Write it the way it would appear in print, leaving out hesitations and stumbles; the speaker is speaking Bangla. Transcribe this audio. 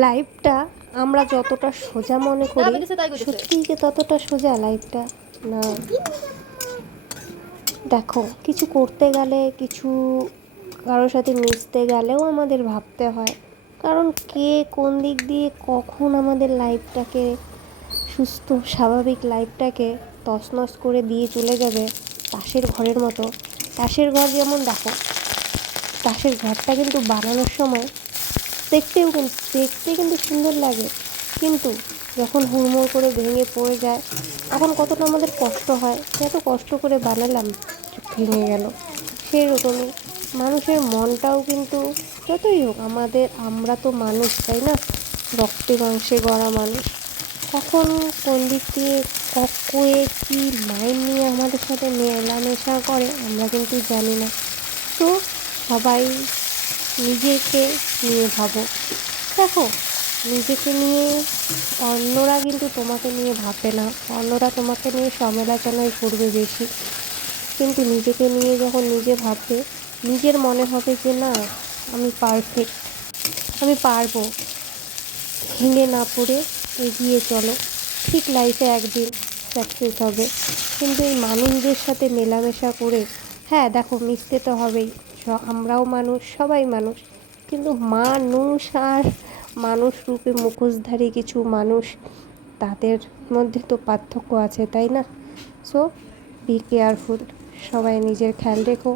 লাইফটা আমরা যতটা সোজা মনে করি, সত্যিই যে ততটা সোজা লাইফটা না। দেখো, কিছু করতে গেলে, কিছু কারোর সাথে মিশতে গেলেও আমাদের ভাবতে হয়, কারণ কে কোন দিক দিয়ে কখন আমাদের লাইফটাকে, সুস্থ স্বাভাবিক লাইফটাকে তছনছ করে দিয়ে চলে যাবে। তাসের ঘরের মতো। তাসের ঘর যেমন, দেখো, তাসের ঘরটা কিন্তু বানানোর সময় দেখতে কিন্তু সুন্দর লাগে, কিন্তু যখন হুড়মুড় করে ভেঙে পড়ে যায় তখন কতটা আমাদের কষ্ট হয়, এত কষ্ট করে বানালাম, ভেঙে গেল। সেই রকমই মানুষের মনটাও কিন্তু, যতই হোক আমরা তো মানুষ, তাই না? রক্তে মাংসে গড়া মানুষ। কখন কোন দিক দিয়ে কয়ে কী মাইন্ড নিয়ে আমাদের সাথে মেলামেশা করে আমরা কিন্তু জানি না। তো সবাই নিজেকে নিয়ে ভাবো। দেখো, নিজেকে নিয়ে অন্যরা কিন্তু তোমাকে নিয়ে ভাববে না, অন্যরা তোমাকে নিয়ে সমালোচনাই করবে বেশি, কিন্তু নিজেকে নিয়ে যখন নিজে ভাববে, নিজের মনে হবে যে না, আমি পারফেক্ট, আমি পারবো, ভেঙে না পড়ে এগিয়ে চলো, ঠিক লাইফে একদিন সাকসেস হবে। কিন্তু এই মানুষদের সাথে মেলামেশা করে, হ্যাঁ দেখো, মিশতে তো হবেই, আমরাও মানুষ, সবাই মানুষ, কিন্তু মানুষ আর মানুষ রূপে মুখোশধারী কিছু মানুষ, তাদের মধ্যে তো পার্থক্য আছে, তাই না? সো বি কেয়ারফুল, সবাই নিজের খেয়াল রেখো।